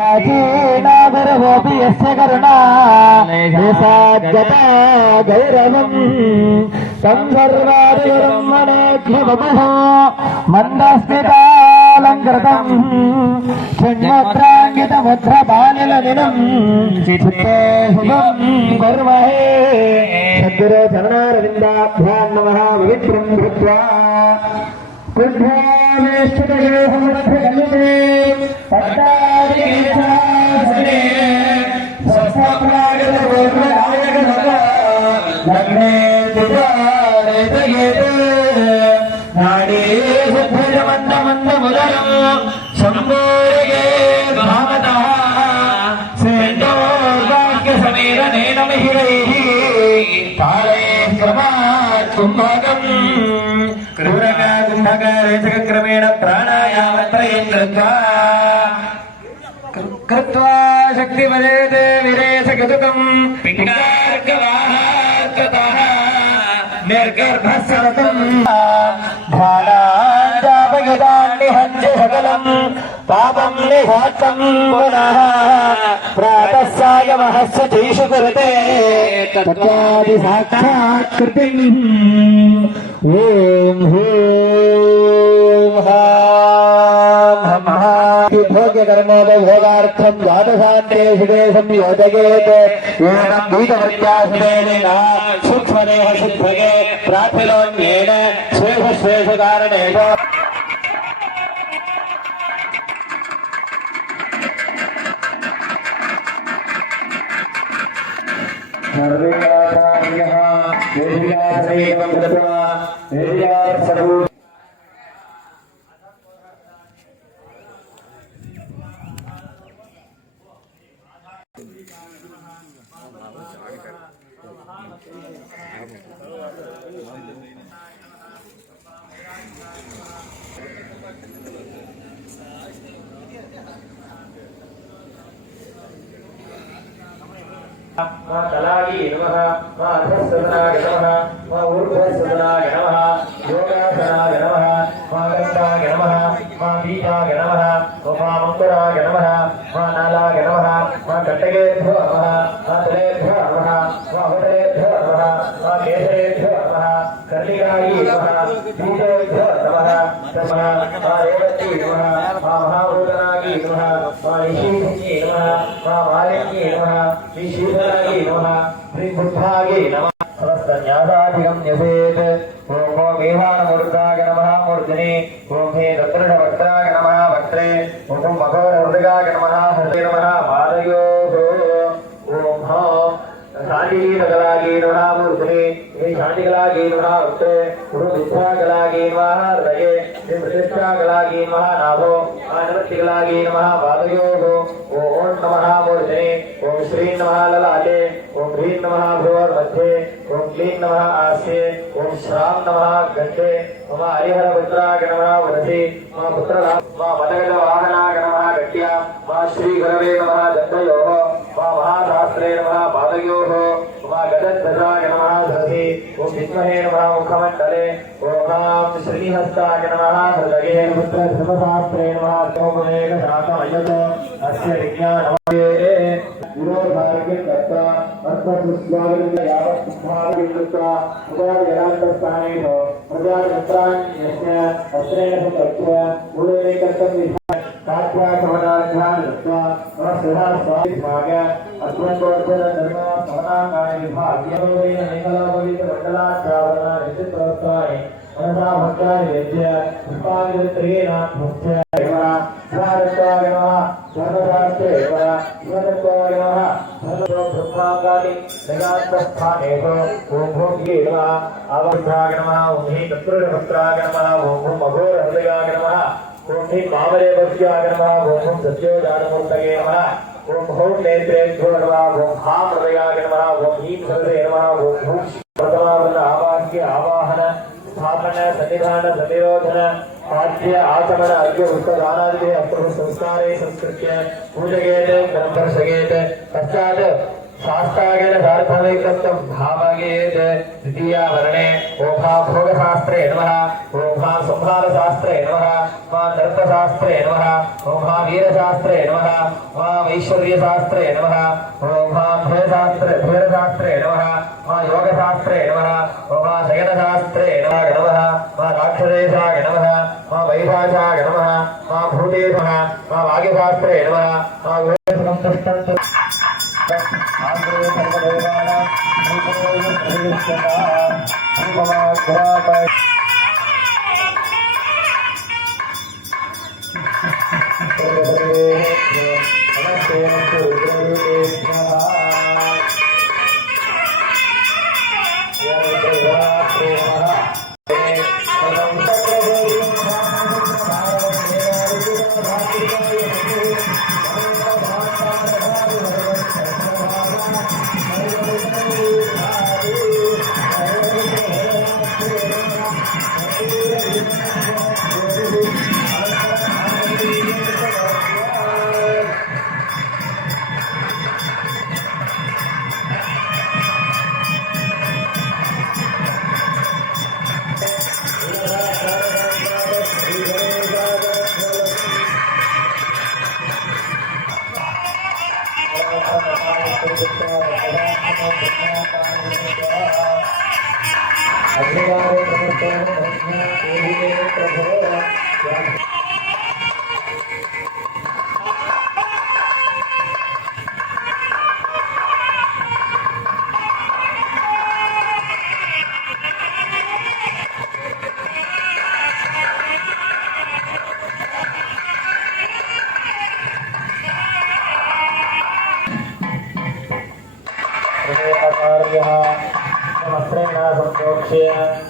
కాజీనాగరవోపి ఎస్య కరుణా నిసాద్యతా గౌరవం తం సర్వాదిరమ్మణేభ్యవమః మందస్మితాలంకృతం షణ్వత్రాంగిత ముద్ర బాలిల నినం చిత్తే శుభం కుర్మహే కృత్వా சமீரனே நமகிரை பாலை பிரமா கும்பகம் शम्भोरगे भावतः सेन्दोर्वाक्यसमेरनेन मिहिरैः तारे क्रमात् कुम्भकम् क्रूरक कुम्भक रेचकक्रमेण प्राणायामत्रयं कृत्वा कृत्वा शक्तिवदेत विरेशगतुकम् पिङ्गार्गवाहात्ततः निर्गर्भसरतम् ध्यानाञ्जापगदान्निहञ्च सकलम् पापं निघातम् पुनः प्रातः सायमः शुचीषु कुरुते तत्त्वादि साक्षात्कृतिम् ॐ हूँ हाँ हं भोग्यकर्मोपभोगार्थं द्वादशान्ते शिवे संयोजयेत् एवं गीतवत्यासुरेण सूक्ष्मदेह कारणेषु सर्वेन्द्राचार्यः वेदिकासमेकं कृत्वा Ella, salud. బీజాయ నమ. మా మంకురాయ నమ. మా నాలాయ నమ. మా కట్టగేభ్యో నమ. మా తలేభ్యో నమ. మా అవతలేభ్యో నమ. మా కేశరేభ్యో నమ. కర్ణికాయి నమ. బీజేభ్యో నమ. నమ. మా రేవతి నమ. మా మహాభూతనాగి నమ. మా నిషీధి నమ. మా మాలిన్యే నమ. శ్రీ శీతలాగి నమ. శ్రీ బుద్ధాగి నమ. तत्र ज्ञाताधिकं न्यसेत् ॐ ओ वेदानमूर्ताय नमः मूर्धने ॐ हे दत्तृढवक्त्राय नमः वक्त्रे ॐ मघोरहृदगाय नमः, हृदय नमः मादयोः ॐ हा शान्तिकलागे नमः मूर्धने हे शान्तिकलागे नमः वक्त्रे गुरु ललाटे। क्लीन नमः भ्रुवर्मध्ये ओम क्लीन नमः आस्ये, ओम श्राम नमः गण्डे मम हरिहरपुत्राग नमः वदसि मम पुत्रला मा मदगजवाहनाग नमः गट्या श्री श्रीगुरवे नमः दण्डयोः मा महाशास्त्रे नमः पादयोः गदत धजा नमः धसि ओम विद्महे नमः मुखमण्डले ॐ श्रीहस्ताय नमः हृदये पुत्र धर्मशास्त्रे नमः ॐ वेगशातमयत अस्य विज्ञानमये పురోధార్య కర్త ఆత్మసుస్వాగత యావత్ సుభాగత ఉదాహరణాంతస్థానేన ప్రజాతంత్రాన్ని యస్య అస్త్రేణ తత్వ మూలనే కర్తం విధాన సాత్వా సమనార్థాన్ దత్వ సదా స్వామి భాగ అద్వైతోర్ధన ధర్మ సమనాంగాయ విభాగ్యోదైన మంగళాభవిత మంగళాచారణ నిత్యత్వాయ మనసా భక్తాయ యజ్య పుష్పాది త్రియేనా భక్త్య हि नमः ॐ भूम् अघोरहृदयाय नमः ओम ह्रीं वामदेवस्याय नमः ओम हुं सत्योजानमूर्तये नमः ओम हौं नेत्रेभ्यो नमः ओम हाँ हृदयाय नमः ओम ह्रीं हृदये नमः ओम हुं प्रथमावृत आवाह्य आवाहन, स्थापन, सन्निधान सन्निरोधन आद्य आचमन अर्घ्य उत्तदानादिभिः अप्रभु संस्कारे संस्कृत्य पूजयेत् ग्रन्थर्शयेत् पश्चात् शास्त्रागेन सार्थमैकत्वं भावयेत् द्वितीयावरणे ओभा भोगशास्त्रे नमः ओभा संहारशास्त्रे नमः मा नृत्यशास्त्रे नमः ओभा वीरशास्त्रे नमः मा ऐश्वर्यशास्त्रे नमः ॐ मा भेदशास्त्रे भेदशास्त्रे नमः मा योगशास्त्रे नमः मा शयनशास्त्रे नमः नमः मा राक्षसेशाय नमः मा वैभाषाय नमः मा भूते नमः वाग्यशास्त्रे नमः मा वेदसं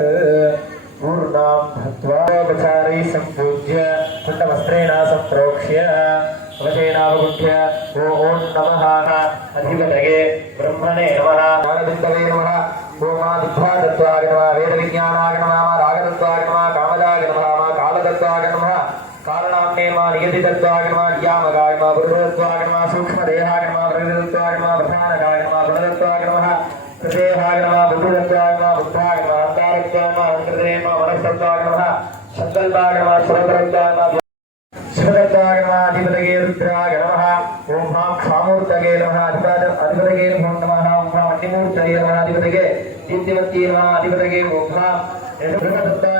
हैं हुं फट् पूर्णां भक्त्वापचारै सम्पूज्य कुण्डवस्त्रेण सम्प्रोक्ष्य वशेनावगुह्य ॐ नमः अधिपतये ब्रह्मणे नमः ज्ञानबिन्दवे नमः ॐ मा विद्यातत्त्वाय नमः वेदविज्ञानाय नमः मा रागतत्त्वाय नमः कामदाय नमः मा कालतत्त्वाय नमः कालनाम्ने मा नियतितत्त्वाय नमः नियामकाय नमः बुद्धतत्त्वाय नमः सूक्ष्मदेहाय नमः प्रकृतितत्त्वाय नमः प्रधानकाय नमः गुणतत्त्वाय नमः कृतेहाय नमः बुद्धितत्त्वाय नमः बुद्धाय नमः अहङ्कारत्वाय नमः अहङ्कृते नमः मनस्तत्त्वाय नमः सङ्कल्पाय नमः श्रोत्रत्वाय नमः शिवदत्ताय नमः अधिपतये रुद्राय नमः ॐ हाँ क्षामूर्तये नमः अधिपद अधिपतये नमो नमः ॐ हाँ अग्निमूर्तये नमः अधिपतये दीप्तिमत्ये नमः अधिपतये ॐ हाँ यशोदत्ताय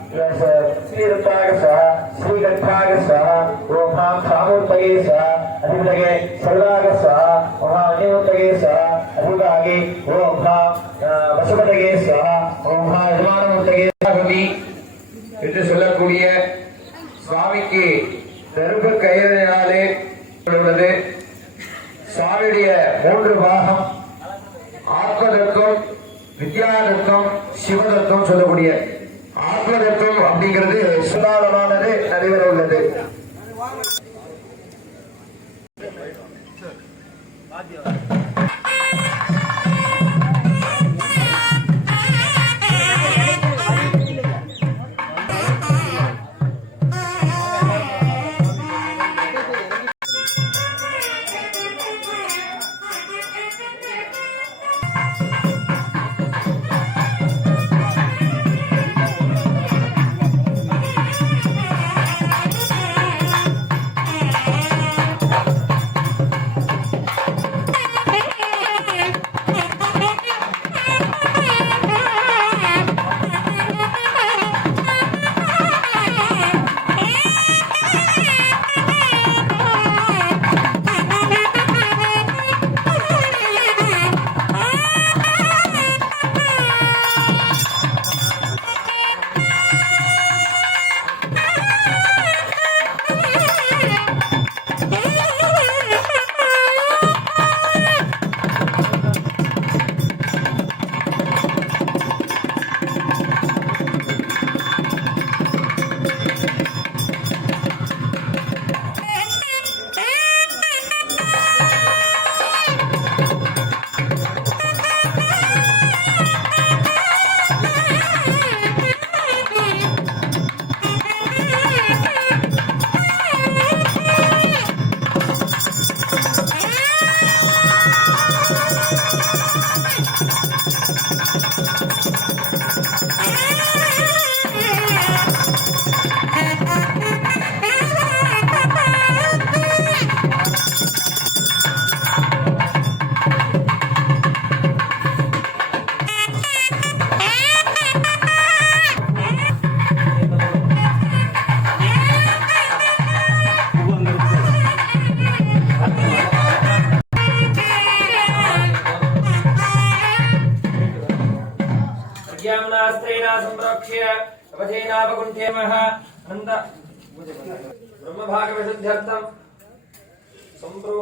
சொல்லக்கூடிய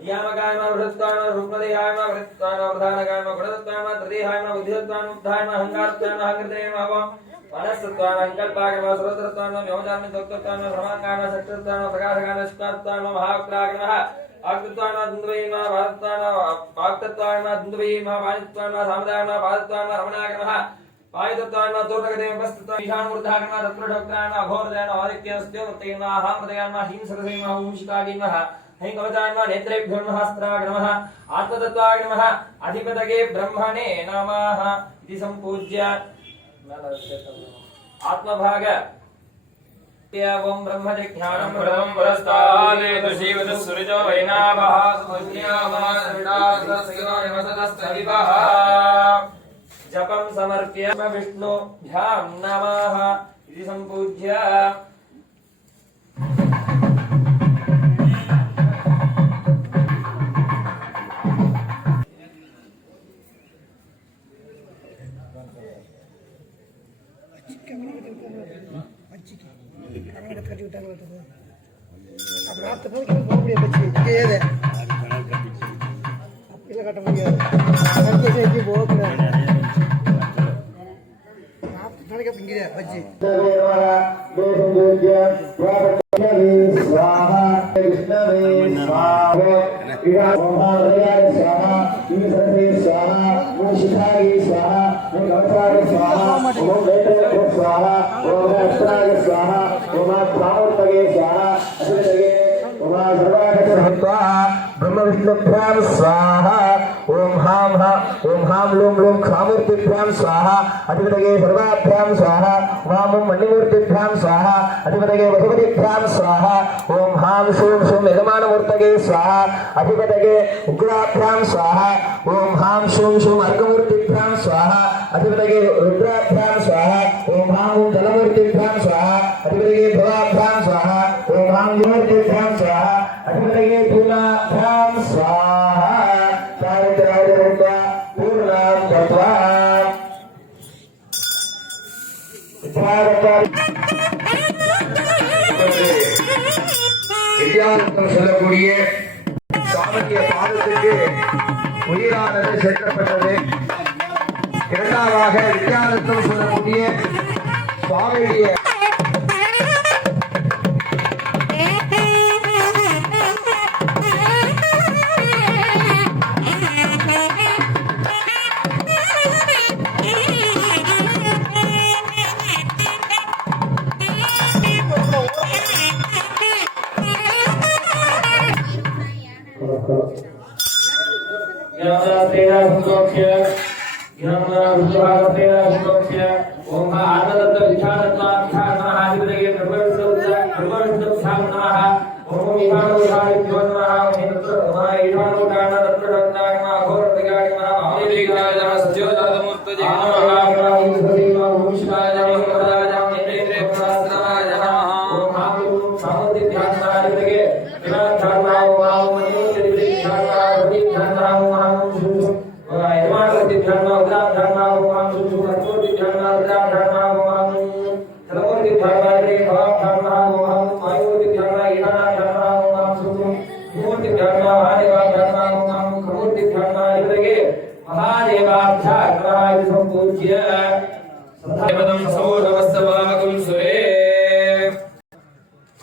नियामकायमः वृहत्वागमः रूपदेहायमः वृत्वागमः प्रधानकायमः गुणदत्त्वागमः तृतीयायमः बुद्धिदत्त्वागमः उद्धायमः अहङ्कारत्वागमः अहङ्कृतेयमः मनस्तत्वागमः अङ्कल्पागमः सुरतत्वागमः व्योमजान्य तत्त्वत्वागमः भ्रमाङ्गागमः सत्यत्वागमः प्रकाशकागमः शुक्लात्वागमः महाक्रागमः वाक्तत्वागमः दुन्द्वयीमः वादत्वागमः वाक्तत्वागमः दुन्द्वयीमः वाणित्वागमः सामदागमः पादत्वागमः रमणागमः पायुतत्वागमः तोर्णगदेव वस्तुत्वागमः ईशानमूर्धागमः तत्प्रडोक्तागमः अघोरदागमः आदित्यस्त्योत्तयमः हामृतयागमः हिंसरसैमः हैकवचागमः नेत्रेभ्यो नमः अधिपतये ब्रह्मणे नमः इति सम्पूज्य आत्मभाग। एवं ब्रह्मजज्ञानं ब्रह्म पुरस्ताले तुषीवत सूर्यो वैनाभः सुज्ञामः जपं समर्प्य विष्णुभ्यां नमः इति सम्पूज्य அடுத்த போய் போக முடியாது வச்சு இங்கே ஏது அப்படிலாம் கட்ட முடியாது கட்டி எங்கே போகக்கூடாது நாற்பது நாளைக்கு அப்போ இங்கே வச்சு ब्रह्मविष्णुभ्यां स्वाहा ओम हाम हा ओम हाम लूम लूम खामूर्तिभ्यां स्वाहा। अधिपतये सर्वाभ्यां स्वाहा। वाम ओम मणिमूर्तिभ्यां स्वाहा। अधिपतये वसुपतिभ्यां स्वाहा। ओम हाम शूम शूम यजमानमूर्तये स्वाहा। अधिपतये उग्राभ्यां स्वाहा। ओम हाम शूम शूम अर्घमूर्तिभ्यां स्वाहा। अधिपतये रुद्राभ्यां स्वाहा। ओम हाम ओम जलमूर्तिभ्यां சொல்லக்கூடிய சாமத்திய பாதத்துக்கு உயிரானது சேர்க்கப்பட்டது. இரண்டாவதாக வித்யானந்தம் சொல்லக்கூடிய சுவாமியுடைய ಮುಖಮುಖ್ಯ ಓಂ ಆದರತ ವಿಚಾರತ್ವಾಖ್ಯಾನಾಹಾದಿಗಳಿಗೆ ಬ್ರಹ್ಮವಿಷ್ಣುತ ಬ್ರಹ್ಮವಿಷ್ಣುಸ್ಥಾಪನಾ ಓಂ ಈಶಾನೋಷಾದಿತ್ಯೋ ನಮಃ ಈಶಾನೋಷಾಣ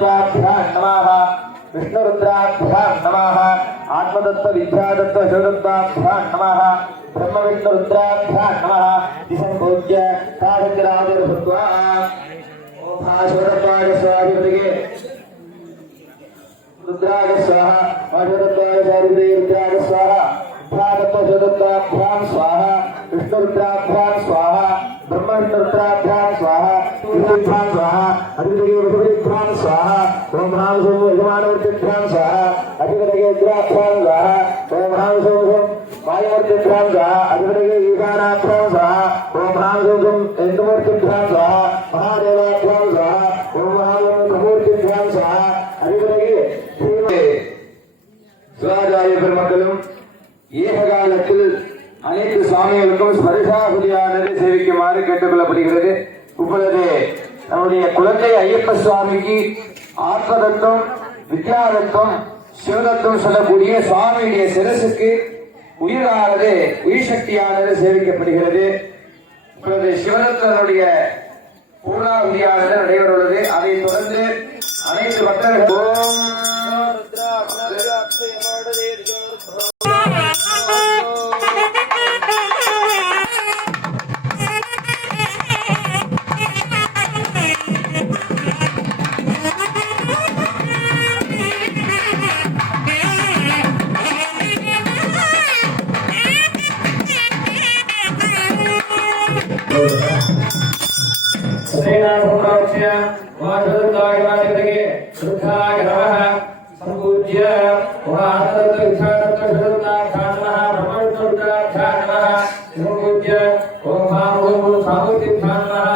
रुद्राभ्यां नमः। विष्णुरुद्राभ्यां नमः। आत्मदत्त विद्यादत्त शिवदत्ताभ्यां नमः। ब्रह्मविष्णुरुद्राभ्यां नमः। दिशं पूज्य ॐ शिवदत्ताय स्वाधिपतिगे रुद्राय स्वाहा अशुरुद्राय स्वाधिपति रुद्राय स्वाहा ध्यादत्त शिवदत्ताभ्यां स्वाहा, विष्णुरुद्राभ्यां स्वाहा। ब्रह्मविष्णुरुद्राभ्यां स्वाहा विष्णुभ्यां स्वाहा अधिपतिगे विष्णुभ्यां स्वाहा ओम ह्रां सोम यजमानवर्तिभ्यां स्वाहा अधिपतिगे रुद्राभ्यां स्वाहा ओम ह्रां सोम सोम वायुवर्तिभ्यां स्वाहा अधिपतिगे ईशानाभ्यां स्वाहा ओम ह्रां सोम सोम इन्दुमूर्तिभ्यां स्वाहा महादेवाभ्यां स्वाहा ओम ह्रां सोम प्रमूर्तिभ्यां स्वाहा अधिपतिगे श्रीमते சிவாச்சாரிய பெருமக்களும் ஏக காலத்தில் அனைத்து சுவாமிகளுக்கும் ஸ்பரிசாகுதியானதை சேவிக்குமாறு கேட்டுக்கொள்ளப்படுகிறது. இப்பொழுது நம்முடைய குழந்தை ஐயப்ப சுவாமிக்கு ஆத்மதத்தம் வித்யாதத்தம் சிவதத்தம் சொல்லக்கூடிய சுவாமியுடைய சிரசுக்கு உயிரானது உயிர் சக்தியானது சேவிக்கப்படுகிறது. இப்பொழுது சிவதத்தனுடைய பூர்ணாகுதியானது நடைபெறுள்ளது அதைத் தொடர்ந்து அனைத்து பக்தர்கள் वासुदत्तायवादिपतिगे शुद्धाय नमः सम्पूज्य वासुदत्तविख्यातत्वशुद्धाख्यानः ब्रह्मविष्णुरुद्राख्यानः सम्पूज्य ॐ माँ ॐ सर्वाख्यानः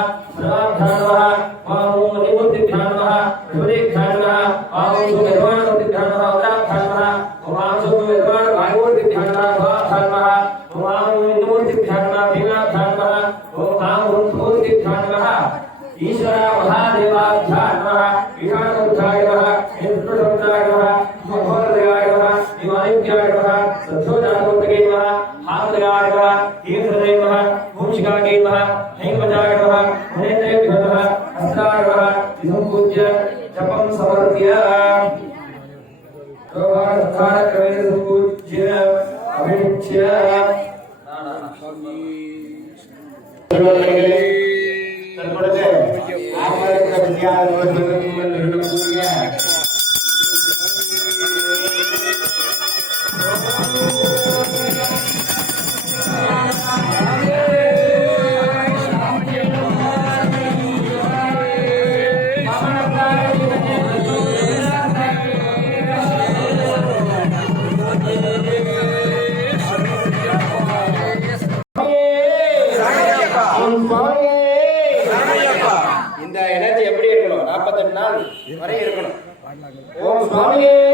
नमस्कारः विसंपूज्य जपं समर्प्य योगानुष्ठानक्रमेण सम्पूज्य अभिमुच्य सर्वत्र आचार्य विद्या ಸ್ವಾಮಿಯೇ